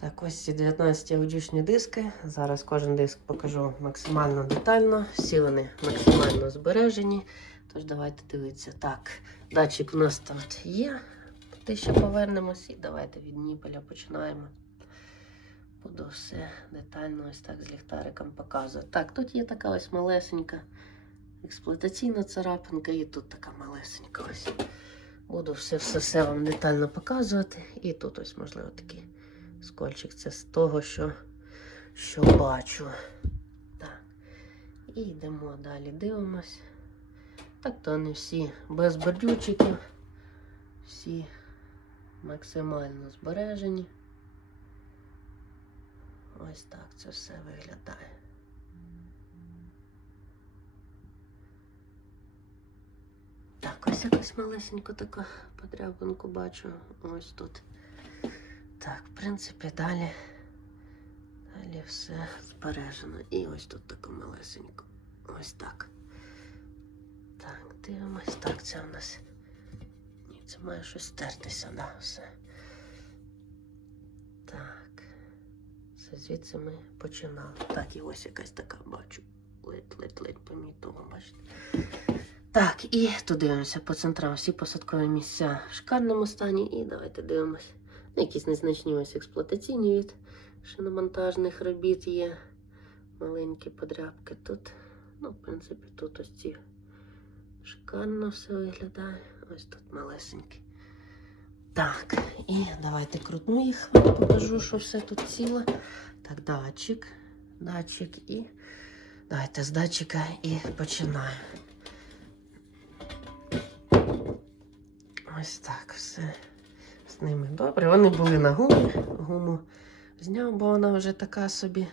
Так, ось ці 19 аудючні диски. Зараз кожен диск покажу максимально детально. Всі вони максимально збережені. Тож давайте дивитися. Так, датчик у нас тут є. Ти ще повернемось і давайте від ніпеля починаємо. Буду все детально ось так з ліхтариком показувати. Так, тут є така ось малесенька експлуатаційна царапинка, і тут така малесенька ось. Буду все, все, все вам детально показувати. І тут ось, можливо, такий скольчик. Це з того, що, що бачу. Так. І йдемо далі, дивимось. Так, то вони всі без бордюрчиків. Всі максимально збережені. Ось так це все виглядає. Так, ось якось малесеньку таку подряпинку бачу. Ось тут. Так, в принципі, далі. Далі все збережено. І ось тут таку малесеньку. Ось так. Так, дивимось. Так, це у нас. Ні, це має щось стертися, да, все. Так. Все звідси ми починали. Так, і ось якась така бачу. Ледь-ледь-ледь помітила, бачите. Так, і тут дивимося по центрам всі посадкові місця в шикарному стані. І давайте дивимося. Якісь незначні ось експлуатаційні від шиномонтажних робіт є. Маленькі подрябки тут. Ну, в принципі, тут ось ці шикарно все виглядає. Ось тут малесенькі. Так, і давайте крутну їх, покажу, що все тут ціле. Так, датчик, датчик і. Давайте з датчика і починаємо. Ось так все з ними добре. Вони були на гумі. Гуму зняв, бо вона вже така собі.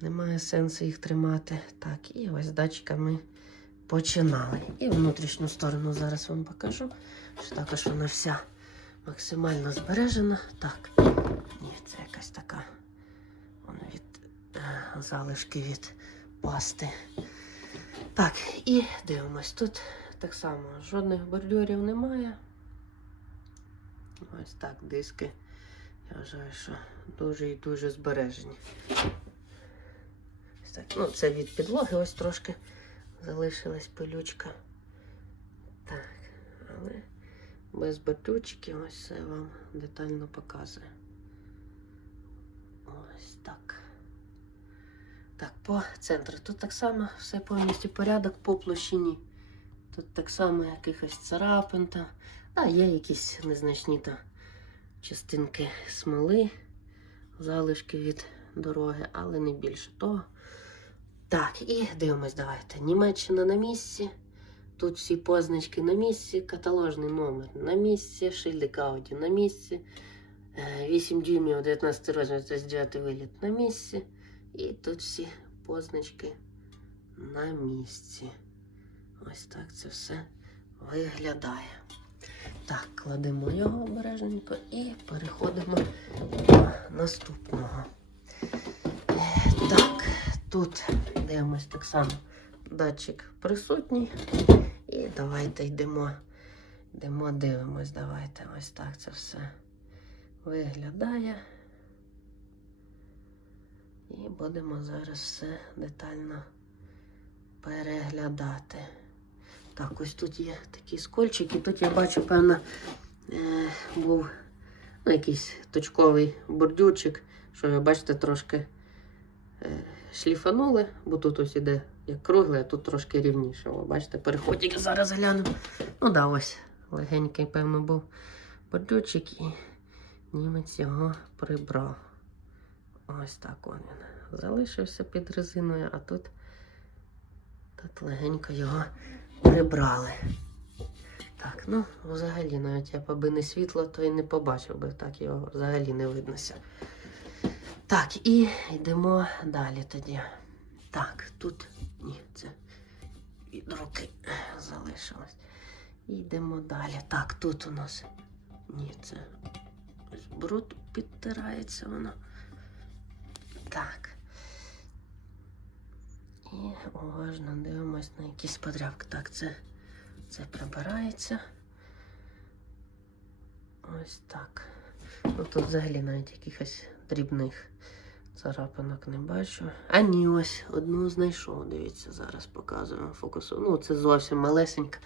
Немає сенсу їх тримати. Так, і ось з ми починали. І внутрішню сторону зараз вам покажу. Що також вона вся максимально збережена. Так, ні, це якась така вона від е, залишки від пасти. Так, і дивимось. Тут так само жодних бордюрів немає. Ось так диски. Я вважаю, що дуже і дуже збережені. Ось так. Ну, це від підлоги ось трошки залишилась пилючка. Так, але без бордюрчиків ось все вам детально показує. Ось так. Так, по центру. Тут так само все повністю порядок по площині. Тут так само якихось царапин та. А, є якісь незначні та частинки смоли, залишки від дороги, але не більше того. Так, і дивимось, давайте. Німеччина на місці. Тут всі позначки на місці, каталожний номер на місці, шильдик Ауді на місці. Е, 8 дюймів, 19 розмір, 39 виліт на місці. І тут всі позначки на місці. Ось так це все виглядає. Так, кладемо його обережненько і переходимо до наступного. Е, Так, тут дивимось так само. Датчик присутній. І давайте йдемо. Йдемо, дивимось. Давайте. Ось так це все виглядає. І будемо зараз все детально переглядати. Так, ось тут є такі скольчики. Тут я бачу, певно, е, був ну, якийсь точковий бордюрчик, що ви бачите, трошки е, шліфанули, бо тут ось іде як кругле, а тут трошки рівніше. Ви бачите, переходик зараз гляну. Ну да, ось легенький, певно, був бордюрчик і німець його прибрав. Ось так он він. Залишився під резиною, а тут, тут легенько його прибрали. Так, ну, взагалі, навіть я б не світло, то і не побачив би, так його взагалі не виднося. Так, і йдемо далі тоді. Так, тут ні, це від руки залишилось. І йдемо далі. Так, тут у нас. Ні, це бруд підтирається воно. Так. І уважно дивимось на якісь подрябки. Так, це, це прибирається. Ось так. Ну тут взагалі навіть якихось дрібних царапинок не бачу. А ні, ось одну знайшов. Дивіться, зараз показую фокусу. Ну, це зовсім малесенька.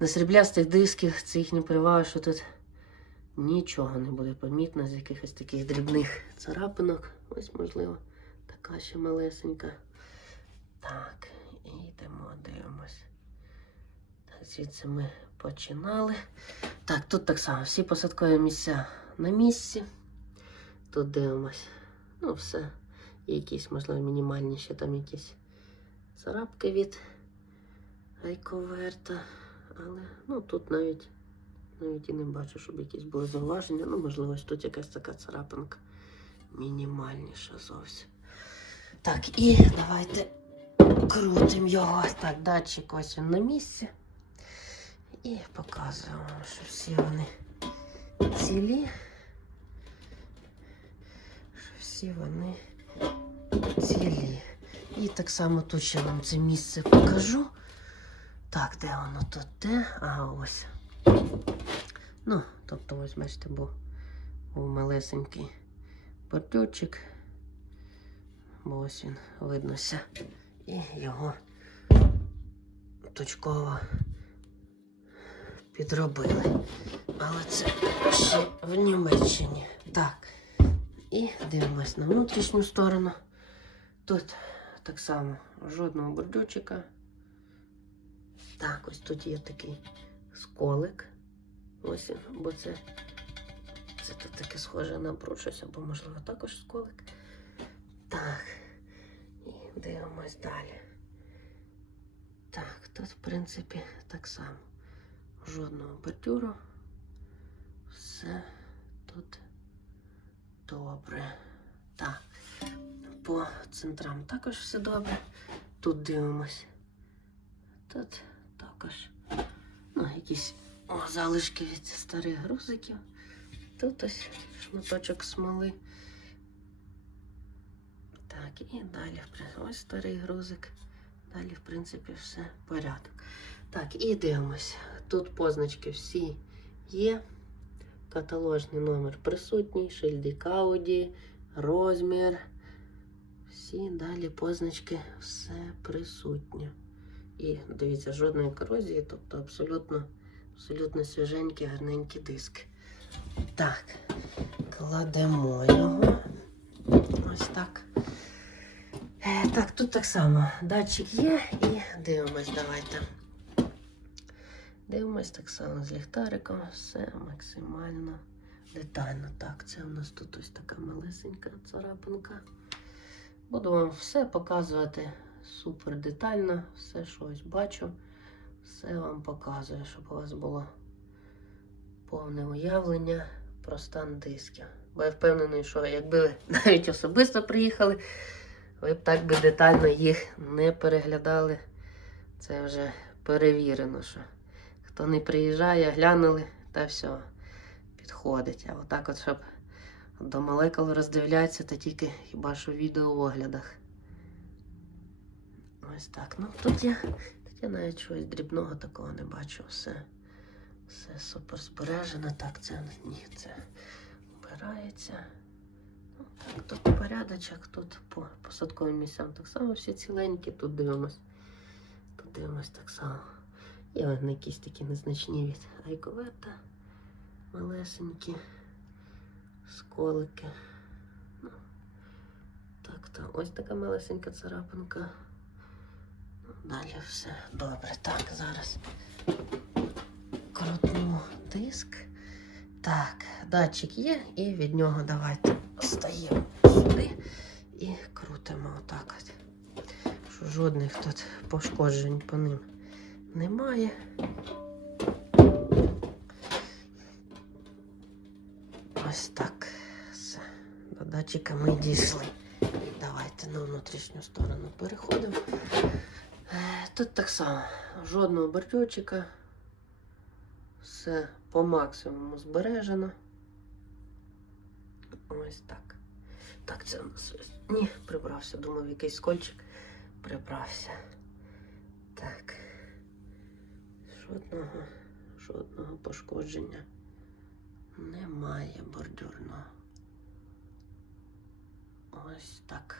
На сріблястих дисках це їхня перевага, що тут нічого не буде помітно з якихось таких дрібних царапинок. Ось, можливо, така ще малесенька. Так, і йдемо, дивимось. Так, звідси ми починали. Так, тут так само всі посадкові місця на місці. Тут дивимось. Ну, все. Якісь, можливо, мінімальні ще там якісь царапки від гайковерта. Але ну, тут навіть, навіть і не бачу, щоб якісь були зауваження. Ну, можливо, тут якась така царапинка мінімальніша зовсім. Так, і давайте крутимо його. Так, датчик ось він на місці. І показуємо, що всі вони цілі. Що всі вони цілі. І так само тут ще вам це місце покажу. Так, де воно тут де? А ось. Ну, тобто, ось, бачите, був, був малесенький бордюрчик. Бо ось він виднося. І його точково підробили. Але це ще в Німеччині. Так. І дивимось на внутрішню сторону. Тут так само жодного бордюрчика. Так, ось тут є такий сколик. Ось, бо це, це тут таке схоже на щось, або, можливо, також сколик. Так. Дивимось далі. Так, тут, в принципі, так само. Жодного бордюру. Все тут добре. Так. По центрам також все добре. Тут дивимось. Тут також ну, якісь о, залишки від старих грузиків. Тут ось шматочок смоли. І далі, ось старий грузик. Далі, в принципі, все порядок. Так, і дивимось. Тут позначки всі є. Каталожний номер присутній, шильдик Audi, розмір. Всі далі позначки, все присутнє. І дивіться, жодної корозії, тобто абсолютно, абсолютно свіженькі, гарненькі диски. Так, кладемо його. Ось так. Е, Так, тут так само. Датчик є і дивимось, давайте. Дивимось так само з ліхтариком. Все максимально детально. Так, це у нас тут ось така малесенька царапинка. Буду вам все показувати супер детально. Все, що ось бачу, все вам показую, щоб у вас було повне уявлення про стан дисків. Бо я впевнений, що якби ви навіть особисто приїхали, ви б так би детально їх не переглядали. Це вже перевірено, що хто не приїжджає, глянули, та все, підходить. А отак от, щоб до молекул роздивлятися, то тільки хіба що в відеооглядах. Ось так. Ну тут я, тут я навіть чогось дрібного такого не бачу. Все, все супер збережено. Так, це ні, це вбирається. Тут порядочок, тут по посадковим місцям так само всі ціленькі, тут дивимось. Тут дивимось так само. Є вони якісь такі незначні від айковета, малесенькі, сколики. Ну, так, то ось така малесенька царапинка. Ну, Далі все добре. Так, зараз крутну диск. Так, датчик є, і від нього давайте стаємо сюди і крутимо отак от. Що жодних тут пошкоджень по ним немає. Ось так. Все. До датчика ми дійшли. Давайте на внутрішню сторону переходимо. Е, Тут так само. Жодного бордюрчика. Все по максимуму збережено. Ось так. Так, це у нас. Ні, прибрався. Думав, якийсь скольчик. Прибрався. Так. Жодного, жодного пошкодження немає бордюрного. Ось так.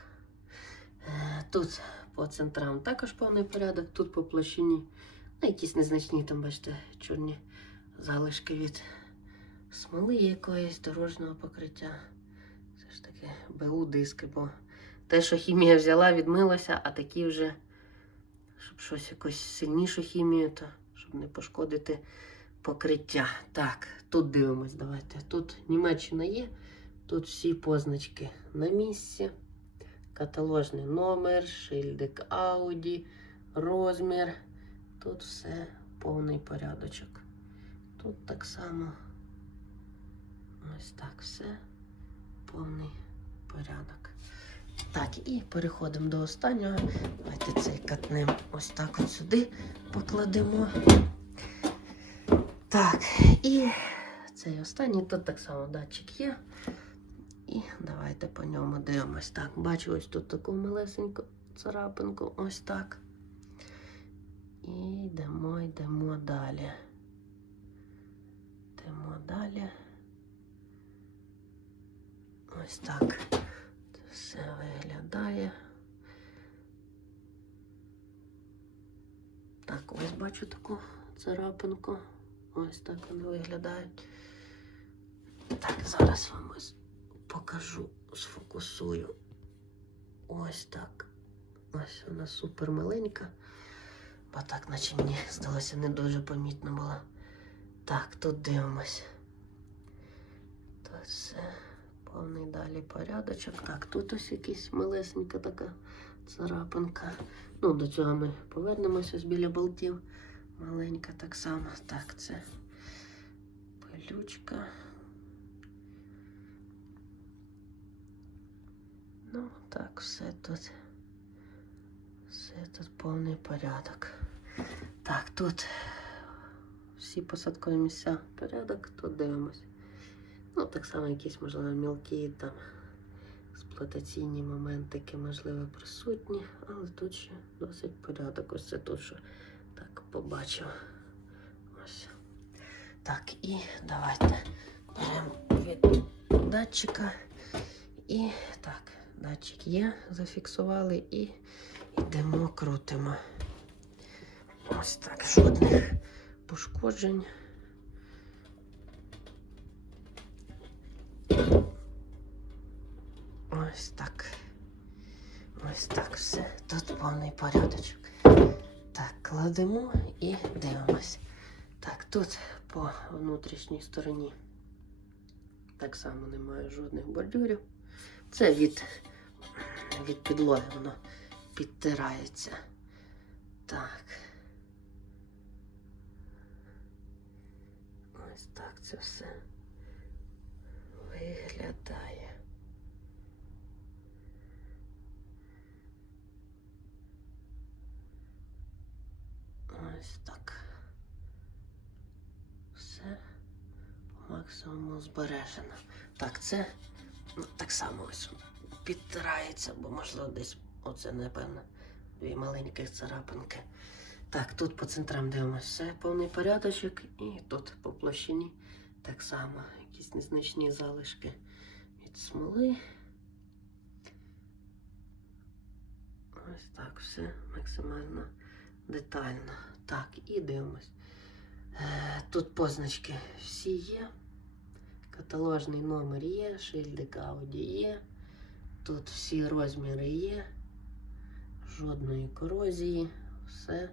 Е, Тут по центрам також повний порядок, тут по площині. Ну, якісь незначні, там, бачите, чорні залишки від смоли якоїсь дорожнього покриття. Це ж таки БУ диски, бо те, що хімія взяла, відмилося, а такі вже, щоб щось якусь сильнішу хімію, то щоб не пошкодити покриття. Так, тут дивимось, давайте. Тут Німеччина є, тут всі позначки на місці. Каталожний номер, шильдик Audi, розмір. Тут все повний порядочок. Тут так само. Ось так все. Повний порядок. Так, і переходимо до останнього. Давайте цей катнем ось так от сюди покладемо. Так, і цей останній тут так само датчик є. І давайте по ньому дивимось. Так, бачу ось тут таку малесеньку царапинку, ось так. І йдемо, йдемо далі. Йдемо далі. Ось так. Це все виглядає. Так, ось бачу таку царапинку. Ось так вони виглядають. Так, зараз вам ось покажу, сфокусую. Ось так. Ось вона супер маленька. Бо так, наче мені здалося, не дуже помітно було. Так, тут дивимось. Тут все. Повний далі порядочок. Так, тут ось якась малесенька така царапинка. Ну, до цього ми повернемося ось біля болтів. Маленька так само. Так, це пилючка. Ну, так, все тут. Все тут повний порядок. Так, тут всі посадкові місця порядок, тут дивимось. Ну, так само якісь, можливо, мілкі там експлуатаційні моментики, можливо, присутні, але тут ще досить порядок. Ось це тут, що так побачив. Ось. Так, і давайте беремо від датчика. І так, датчик є, зафіксували і йдемо, крутимо. Ось так, жодних пошкоджень. Ось так. Ось так все. Тут повний порядочок. Так, кладемо і дивимось. Так, тут по внутрішній стороні так само немає жодних бордюрів. Це від, від підлоги воно підтирається. Так. Ось так це все виглядає. Ось так. Все по максимуму збережено. Так, це ну, так само ось підтирається, бо можливо десь оце, напевно, дві маленьких царапинки. Так, тут по центрам дивимося все повний порядочок, і тут по площині так само якісь незначні залишки від смоли. Ось так все максимально детально. Так, і дивимось. Е, Тут позначки всі є. Каталожний номер є, шильдик Audi є. Тут всі розміри є. Жодної корозії. Все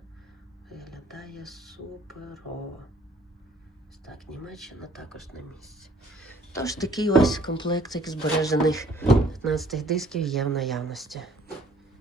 виглядає суперово. Так, Німеччина також на місці. Тож такий ось комплектик збережених 15 дисків є в наявності.